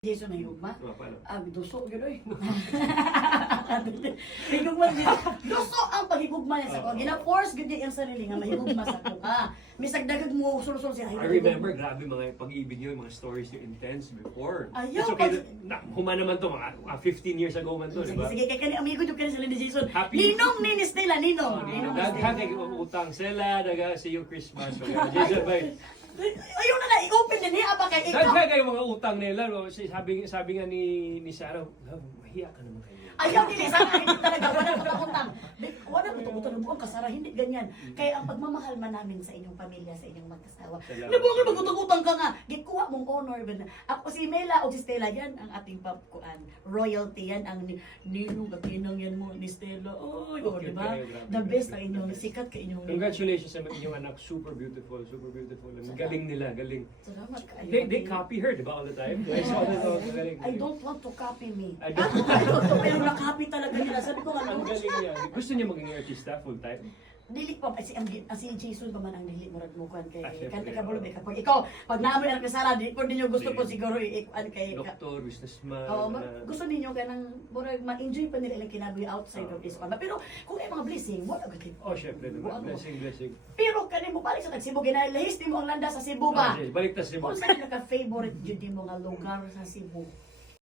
Jason na higugma? Paano? Duso, yun oy. Higugma, duso ang paghigugma niya sa ko. Gina-force gud niya ang sarili nga mahigugma sa ko ka. Misag dagag mo sul-sul siya. I remember, grabe mga pag-ibig niyo, mga stories niyo intense before. Ayaw, It's okay, huma naman to, mga 15 years ago man to, di ba? Sige, kaya kani amigo jud kani sila ni Jason. Happy- Ninong ni Stella, Ninong. Daghang kay utang sila, daga see you Christmas. Jason, bye. Ayaw na na, i-open din niya ba kay ikaw? Daghang kayo mga utang nila. Sabi nga ni Sarah, mahiya ka naman kayo. Ayaw nila sa akin talaga, wala pagkakutang. Wala pagkakutang, buong kasara, hindi ganyan. Kaya ang pagmamahal man namin sa inyong pamilya, sa inyong mag-asawa. Salamat. Nabukal magkutang-utang ka nga, gikuha mong honor. Ako si Mela o si Stella, yan ang ating papkuan. Royalty yan, ang ninong at ninang yan mo ni Stella. Oy, o Okay, diba? grabe. The best ang inyong, sikat ka inyong. Congratulations sa inyong anak, super beautiful, super beautiful. Ang galing nila, galing. Salamat kayo. They copy her, di ba, all the time? I saw that all the galing. I don't want to copy me. I don't- Pero nakapit talaga nila. Sabi ko nga, Ang galing niya. Gusto niya maging artista full time? dili pa si Jason pa man ang dili murag mo kan kay Syempre, kante ka bulog kapag ikaw pag namoy ang kasara di ko ninyo gusto ko Sige. siguro ikuan kay Doktor, businessman. Oo, gusto ninyo kanang murag ma-enjoy pa nila ilang kinabuhi outside of this one. Pero kung ay mga blessing, wala gud. Oh, syempre naman. Ano? Blessing. Pero kani mo balik sa Cebu ginalahis mo ang landa sa Cebu ba? Balik tas si Kung saan naka-favorite jud mo nga lugar sa Cebu?